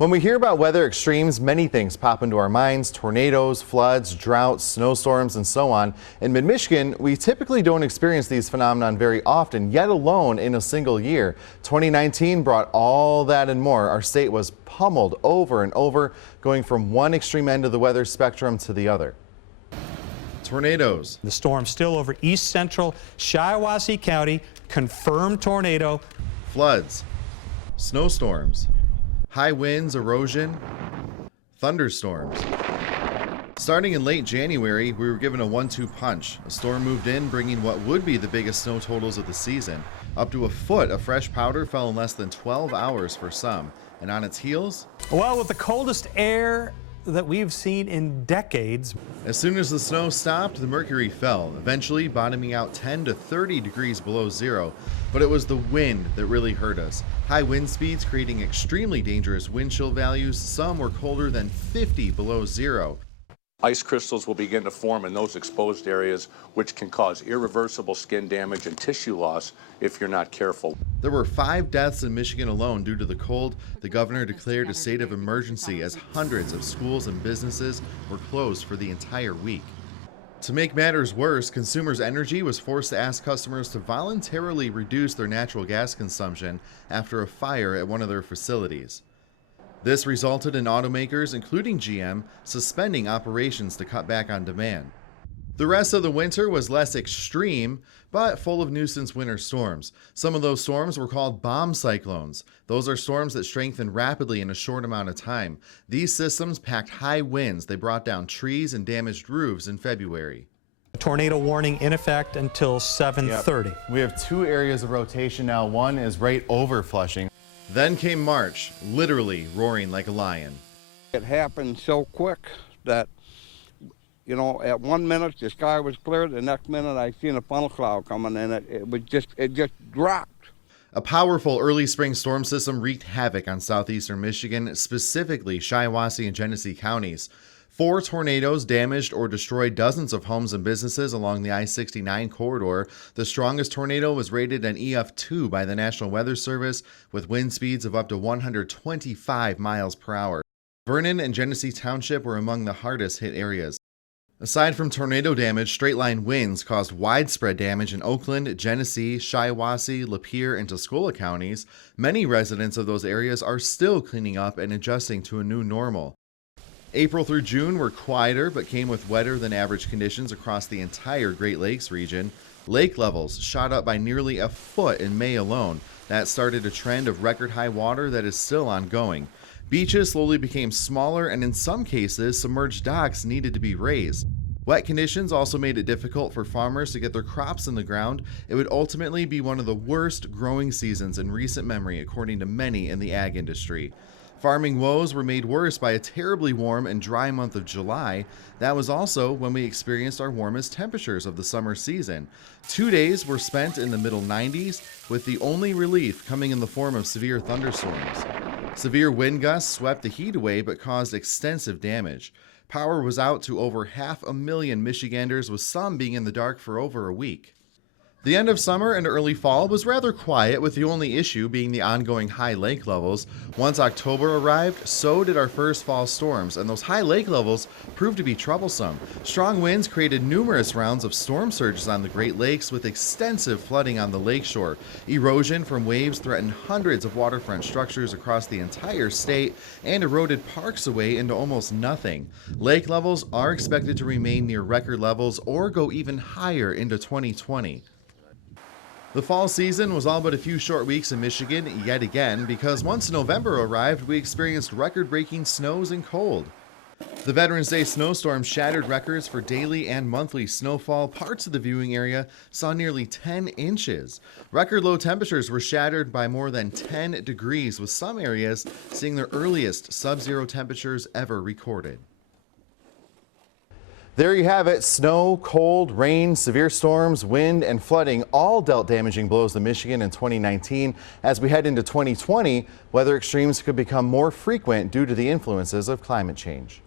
When we hear about weather extremes, many things pop into our minds: tornadoes, floods, droughts, snowstorms, and so on. In mid-Michigan, we typically don't experience these phenomena very often, yet alone in a single year. 2019 brought all that and more. Our state was pummeled over and over, going from one extreme end of the weather spectrum to the other. Tornadoes. The storm still over east central Shiawassee County, confirmed tornado. Floods, snowstorms, high winds, erosion, thunderstorms. Starting in late January, we were given a 1-2 punch. A storm moved in, bringing what would be the biggest snow totals of the season. Up to a foot of fresh powder fell in less than 12 hours for some. And on its heels? Well, with the coldest air that we've seen in decades. As soon as the snow stopped, the mercury fell, eventually bottoming out 10 to 30 degrees below zero. But it was the wind that really hurt us. High wind speeds creating extremely dangerous wind chill values. Some were colder than 50 below zero. Ice crystals will begin to form in those exposed areas, which can cause irreversible skin damage and tissue loss if you're not careful. There were 5 deaths in Michigan alone due to the cold. The governor declared a state of emergency as hundreds of schools and businesses were closed for the entire week. To make matters worse, Consumers Energy was forced to ask customers to voluntarily reduce their natural gas consumption after a fire at one of their facilities. This resulted in automakers, including GM, suspending operations to cut back on demand. The rest of the winter was less extreme, but full of nuisance winter storms. Some of those storms were called bomb cyclones. Those are storms that strengthen rapidly in a short amount of time. These systems packed high winds. They brought down trees and damaged roofs in February. A tornado warning in effect until 7:30. We have 2 areas of rotation now. One is right over Flushing. Then came March, literally roaring like a lion. It happened so quick that, you know, at 1 minute the sky was clear, the next minute I seen a funnel cloud coming in. It just dropped. A powerful early spring storm system wreaked havoc on southeastern Michigan, specifically Shiawassee and Genesee counties. 4 tornadoes damaged or destroyed dozens of homes and businesses along the I-69 corridor. The strongest tornado was rated an EF2 by the National Weather Service, with wind speeds of up to 125 miles per hour. Vernon and Genesee Township were among the hardest hit areas. Aside from tornado damage, straight-line winds caused widespread damage in Oakland, Genesee, Shiawassee, Lapeer, and Tuscola counties. Many residents of those areas are still cleaning up and adjusting to a new normal. April through June were quieter, but came with wetter than average conditions across the entire Great Lakes region. Lake levels shot up by nearly a foot in May alone. That started a trend of record high water that is still ongoing. Beaches slowly became smaller, and in some cases, submerged docks needed to be raised. Wet conditions also made it difficult for farmers to get their crops in the ground. It would ultimately be one of the worst growing seasons in recent memory, according to many in the ag industry. Farming woes were made worse by a terribly warm and dry month of July. That was also when we experienced our warmest temperatures of the summer season. 2 days were spent in the middle 90s, with the only relief coming in the form of severe thunderstorms. Severe wind gusts swept the heat away but caused extensive damage. Power was out to over 500,000 Michiganders, with some being in the dark for over a week. The end of summer and early fall was rather quiet, with the only issue being the ongoing high lake levels. Once October arrived, so did our first fall storms, and those high lake levels proved to be troublesome. Strong winds created numerous rounds of storm surges on the Great Lakes, with extensive flooding on the lakeshore. Erosion from waves threatened hundreds of waterfront structures across the entire state and eroded parks away into almost nothing. Lake levels are expected to remain near record levels or go even higher into 2020. The fall season was all but a few short weeks in Michigan yet again, because once November arrived, we experienced record-breaking snows and cold. The Veterans Day snowstorm shattered records for daily and monthly snowfall. Parts of the viewing area saw nearly 10 inches. Record low temperatures were shattered by more than 10 degrees, with some areas seeing their earliest sub-zero temperatures ever recorded. There you have it. Snow, cold, rain, severe storms, wind, and flooding all dealt damaging blows to Michigan in 2019. As we head into 2020, weather extremes could become more frequent due to the influences of climate change.